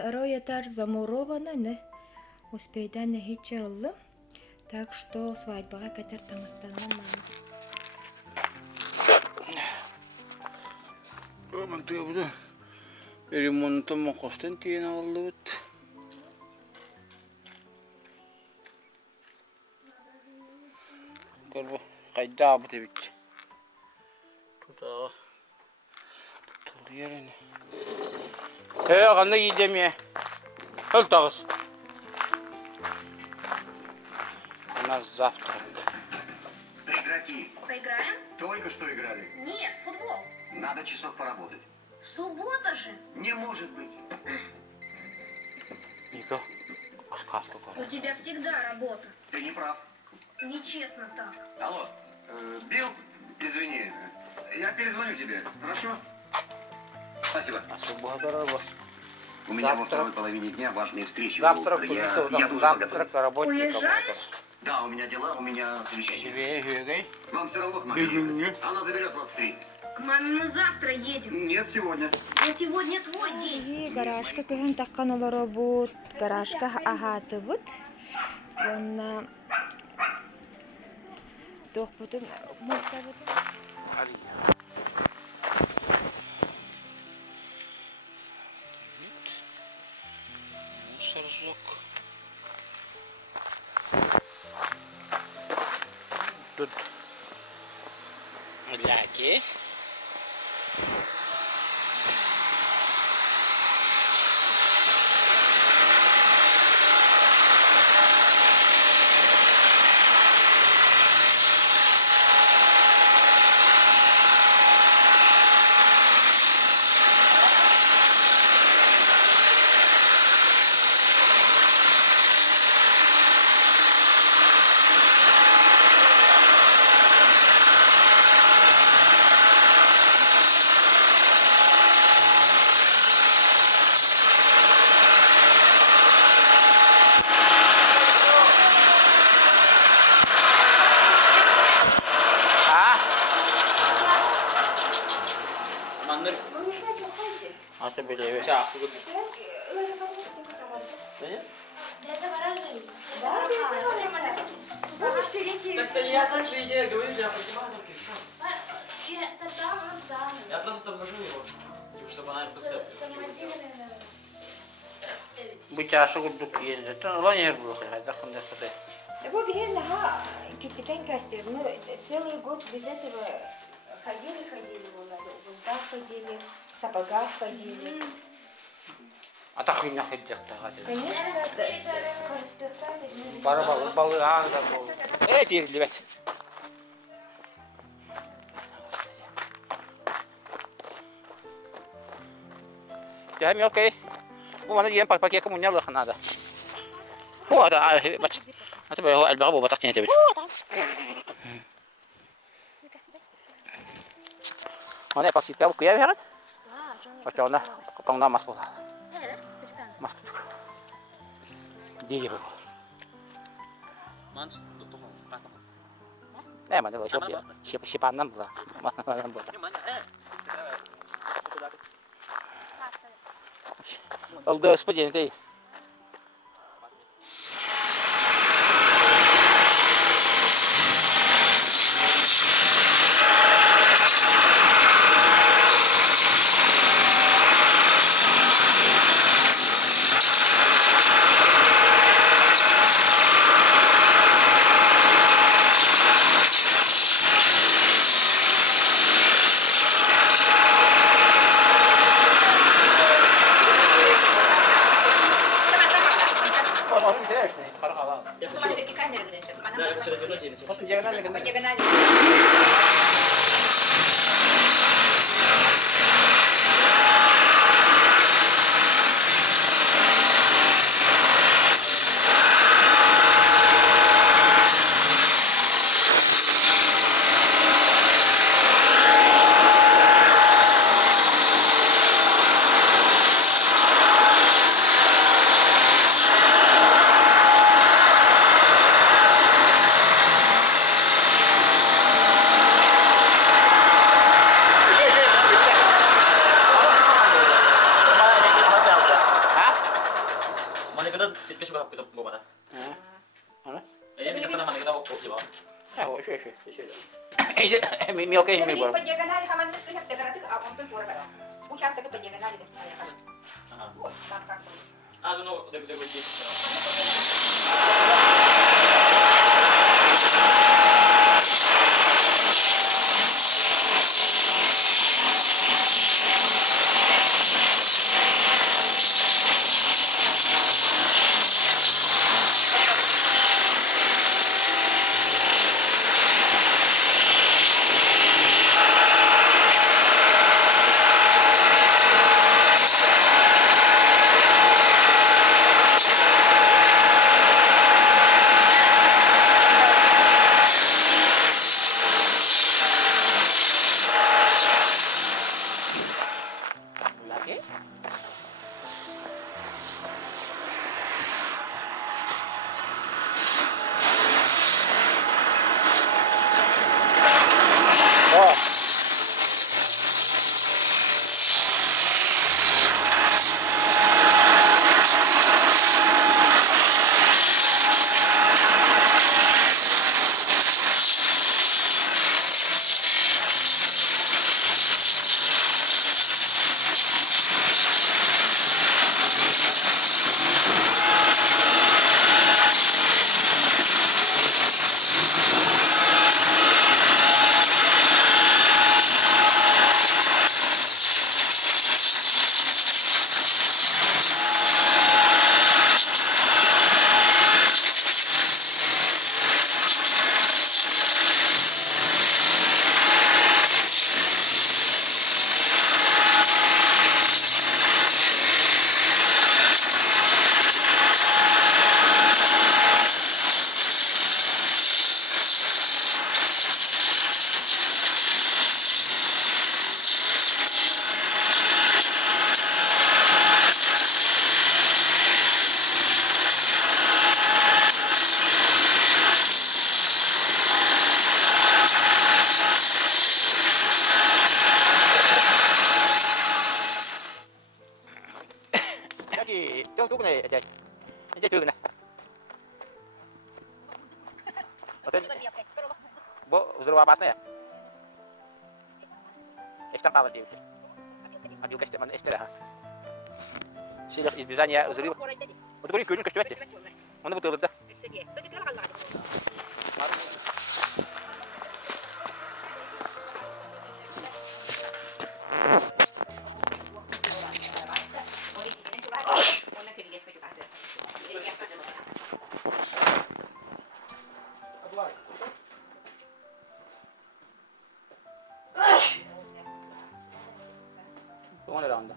второй этаж замуровано, не успейдан не хичаллы. Так что свадьбага катер таңыстаннан мама. Мантыга буду ремонтом мокостан тиен алды бит. Көрбө кайда бит бит. Тутага. Тутул ерене. Кандай идеме? Өл тагыз. У нас завтрак. Прекрати. Поиграем? Только что играли. Нет, футбол. Надо часок поработать. Суббота же. Не может быть. Ника, сказку У говорю. тебя всегда работа. Ты не прав. Нечестно так. Алло, Билл, извини. Я перезвоню тебе, хорошо? Спасибо. Суббота работа. У меня во Завтра- второй половине дня важные встречи. Завтрак, Волтер. Я должен завтрак подготовиться. работников. Уезжаешь? Да, у меня дела, у меня совещание. Себе, Гюгой. Вам все равно к маме ехать. Она заберет вас в 3. К маме мы завтра едем. Нет, сегодня. Но сегодня твой день. Гаражка көһөн таккан олоро бут. Гаражка ахаты бут. Онна тохпутун мустабыт. Мусоржок. Тут ляки. Манdır. Atı bile. Çağsı güdü. Так-то я так же идея говорю, я понимаю, как и сам. Я просто обложу его, типа, чтобы она просто... Bıçağı kurduk yerine. Lan yer bulur. Hadi kundası da. Его бегенда кипятень кастер. Мы целый год без этого ходили, в унтах ходили, в сапогах ходили. Ata kıyına kıyacak da hadi. Конечно, Bara balığı ağırda bol. Evet yerli evet. Ya mi okey. Bu bana diyen paket kamu nyala kanada. هو هذا بس هتبقى هو البغبة بطاقتين تبي هنا باكسي تابو كيا بهذا بتونا كتونا مسكو مسكو دي بقى Mans, tutup mo. لا ما ده شوف شيء بعد نمبر ما نمبر الده اسبوعين تي Situ juga kita bawa mata. Ano? Ini kita naman kita waktu sih bang. Oh, sure. Mi okay, mi Tapi bor. penjagaan haman itu kan negara itu awam tuh pura kada. Pusat ke penjagaan hari kan saya kan. Oh, tangkap. Ah, no, de sih. Lagi? Oh. Lagi, tunggu nih, Jai. Jai tunggu na. Oten. Bo, uzur wapas na ya. Esta kawal dia. Adi ka man esta ha. Sila izbizanya uzuri. Untuk ini kuyun kecuali. Mana betul betul. Kung ano lang.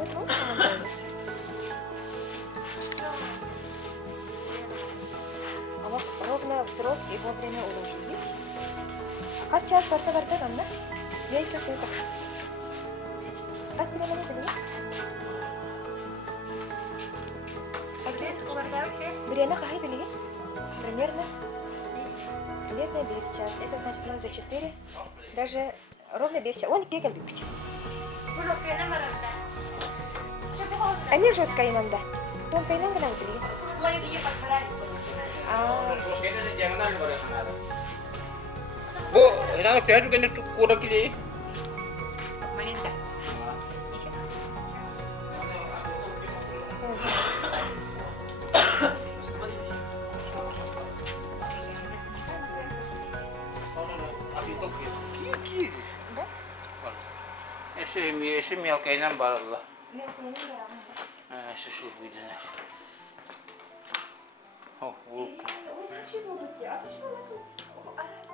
вот можно. А вот ровно в срок и вовремя уложились. А сейчас барта да? Меньше суток. Kas беременна были? Время какое были? Примерно 10 час. Это значит мы за 4, даже ровно 10 час. Он не любит. Они жесткая иногда. Он иногда нам были. Bu, hinahanap kaya yung ganito kurang kili. Маленько. Да? Если мелкая нам барла. Если шубы, да. О, Ничего, а почему